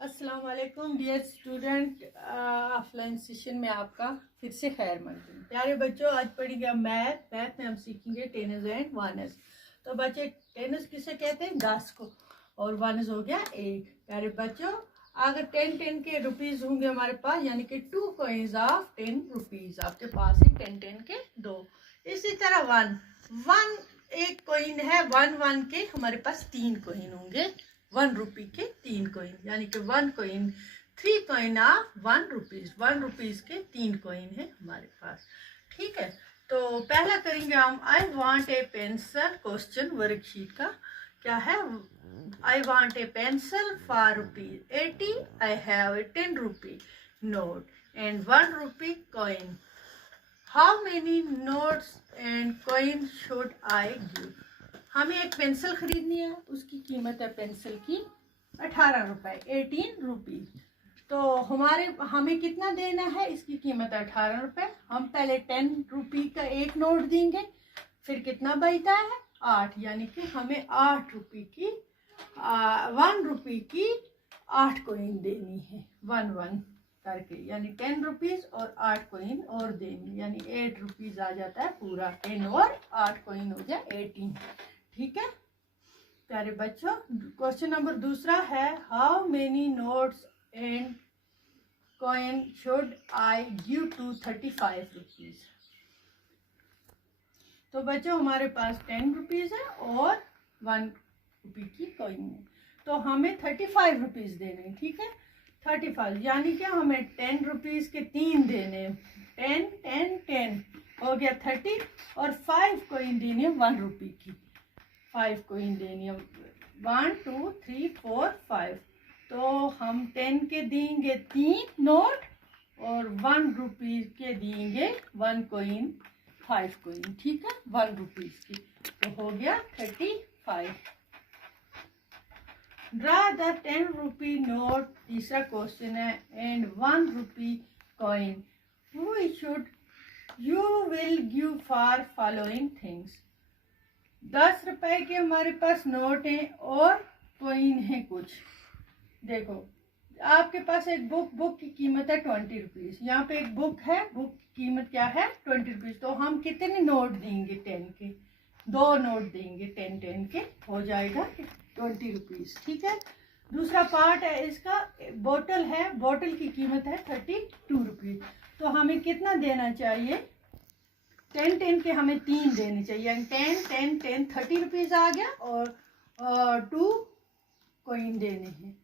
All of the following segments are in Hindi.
अस्सलाम वालेकुम डियर स्टूडेंट, ऑफलाइन सेशन में आपका फिर से खैर मकदम। प्यारे बच्चों, आज पढ़ेंगे मैथ में हम सीखेंगे टेनस एंड वनस। तो बच्चे, टेनस किसे कहते हैं? 10 को, और वनस हो गया 1। प्यारे बच्चों, अगर 10 के रुपीज होंगे हमारे पास, यानी कि 2 coins ऑफ 10 रुपीज आपके पास है, 10 के 2। इसी तरह वन एक कोइन है, वन के हमारे पास 3 कोइन होंगे, 1 रुपी के 3 कोइन, यानी कि 1 coin 3 coin of 1 rupees. 1 rupees के 3 कोइन है हमारे पास। ठीक है, तो पहला करेंगे हम I want a pencil. Question worksheet का क्या है? I want a pencil for ₹80। I have a 10 rupee note and 1 rupee coin. How many notes and coin should I give? हमें एक पेंसिल खरीदनी है, उसकी कीमत है पेंसिल की 18 रुपए, 18 रुपीज। तो हमें कितना देना है? इसकी कीमत है 18 रुपए। हम पहले 10 रुपी का एक नोट देंगे, फिर कितना बचता है? 8, यानी कि हमें 8 रुपी की 1 रुपी की 8 कोइन देनी है, 1 करके, यानी 10 रुपीज और 8 कोइन और देनी, यानी 8 रुपीज आ जाता है पूरा। 10 और 8 कोइन हो गया 18। ठीक है प्यारे बच्चों, क्वेश्चन नंबर दूसरा है how many notes and coin should I give to 35 rupees? तो बच्चों, हमारे पास 10 रुपीज है और 1 रुपी की कॉइन है, तो हमें 35 रुपीज देने। ठीक है, 35 यानी कि हमें 10 रुपीज के 3 देने, 10 10 10 हो गया 30, और 5 कोइन देनी है 1 रुपी की। 5 कोइन देनी है, 1 2 3 4 5। तो हम 10 के देंगे 3 नोट और 1 रुपी के देंगे 1 कोइन, 5 कोइन। ठीक है, 1 रुपीज की, तो हो गया 35। ड्रा द 10 रुपी नोट, तीसरा क्वेश्चन है, and 1 rupee coin you will give for following things. 10 रुपए के हमारे पास नोट है और कॉइन है कुछ। देखो, आपके पास एक बुक की कीमत है 20 रुपीज। यहाँ पे एक बुक है, बुक की कीमत क्या है? 20 रुपीज। तो हम कितने नोट देंगे? 10 के 2 नोट देंगे, 10 के हो जाएगा 20 रुपीज। ठीक है, दूसरा पार्ट है इसका, बोतल है, बोतल की कीमत है 32 रुपीज। तो हमें कितना देना चाहिए? 10 के हमें 3 देने चाहिए, 10 10 10 30 रुपीज आ गया, और 2 कोइन देने हैं,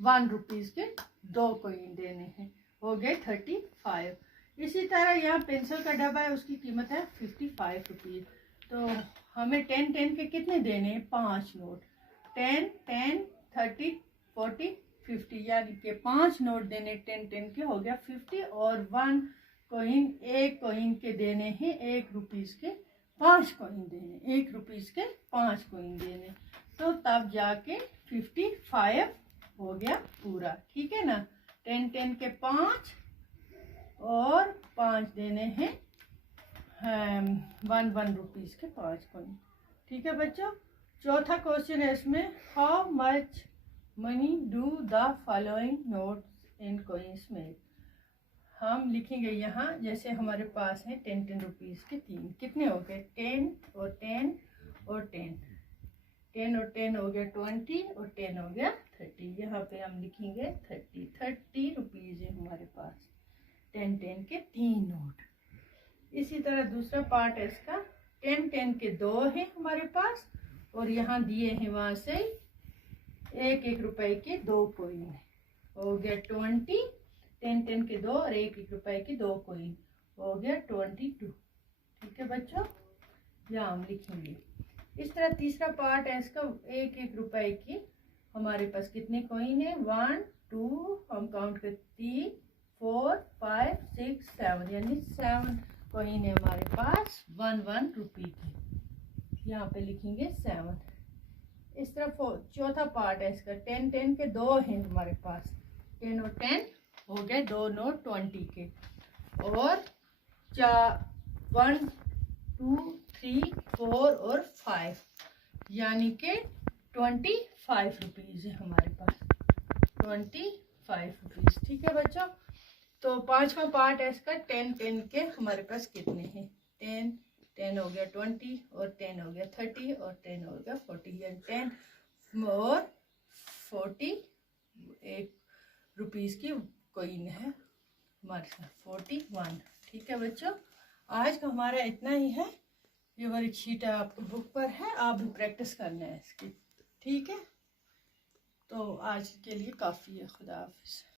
1 रुपीज के 2 कोइन देने हैं, हो गए 35। इसी तरह यहाँ पेंसिल का डब्बा है, उसकी कीमत है 55 रुपीज। तो हमें 10 10 के कितने देने हैं? 5 नोट, 10 10 30 40 50, यानी कि 5 नोट देने 10 10 के, हो गया 50, और 1 कोइन, 1 कोइन के देने हैं 1 रुपीज के 5 कोइन देने, 1 रुपीज के 5 कोइन देने, तो तब जाके 55 हो गया पूरा। ठीक है ना, 10 10 के 5 और 5 देने हैं 1 रुपीज के 5 कोइन। ठीक है बच्चों, चौथा क्वेश्चन है इसमें, how much money do the following notes and coins make? हम लिखेंगे यहाँ, जैसे हमारे पास है 10 10 रुपीज के 3, कितने हो गए? 10 और 10 और 10, 10 और 10 हो गया 20, और 10 हो गया 30। यहाँ पे हम लिखेंगे 30 रुपीज है हमारे पास, 10 10 के 3 नोट। इसी तरह दूसरा पार्ट है इसका, 10 10 के 2 है हमारे पास, और यहाँ दिए हैं वहां से 1 रुपए के 2 कोइन, हो गया 20, 10 10 के 2 और 1 रुपए के 2 कोइन, हो गया 22। ठीक है बच्चों, यहाँ हम लिखेंगे। इस तरह तीसरा पार्ट है इसका, 1 रुपए की हमारे पास कितने कोइन है? 1 2, हम काउंट करते 3 4 5 6 7, यानी 7 कोइन है हमारे पास 1 रुपी की, यहाँ पे लिखेंगे 7। इस तरह चौथा पार्ट है इसका, 10 10 के 2 हैं हमारे पास, 10 और 10 हो गए 2 नोट 20 के, और 1 2 3 4 और 5, यानी कि 25 रुपीज है हमारे पास। 25 रुपीज़। ठीक है बच्चों, तो 5वां पार्ट है इसका 10 के हमारे पास कितने हैं, 10 हो गया 20 और 10 हो गया 30 और 10 हो गया 40, यानी 10 और 41 रुपीज़ की कोइन है हमारे साथ 41। ठीक है बच्चों, आज का हमारा इतना ही है। ये वर्कशीट आपको बुक पर है, आप भी प्रैक्टिस करना है इसकी। ठीक है, तो आज के लिए काफ़ी है। खुदा हाफिज़।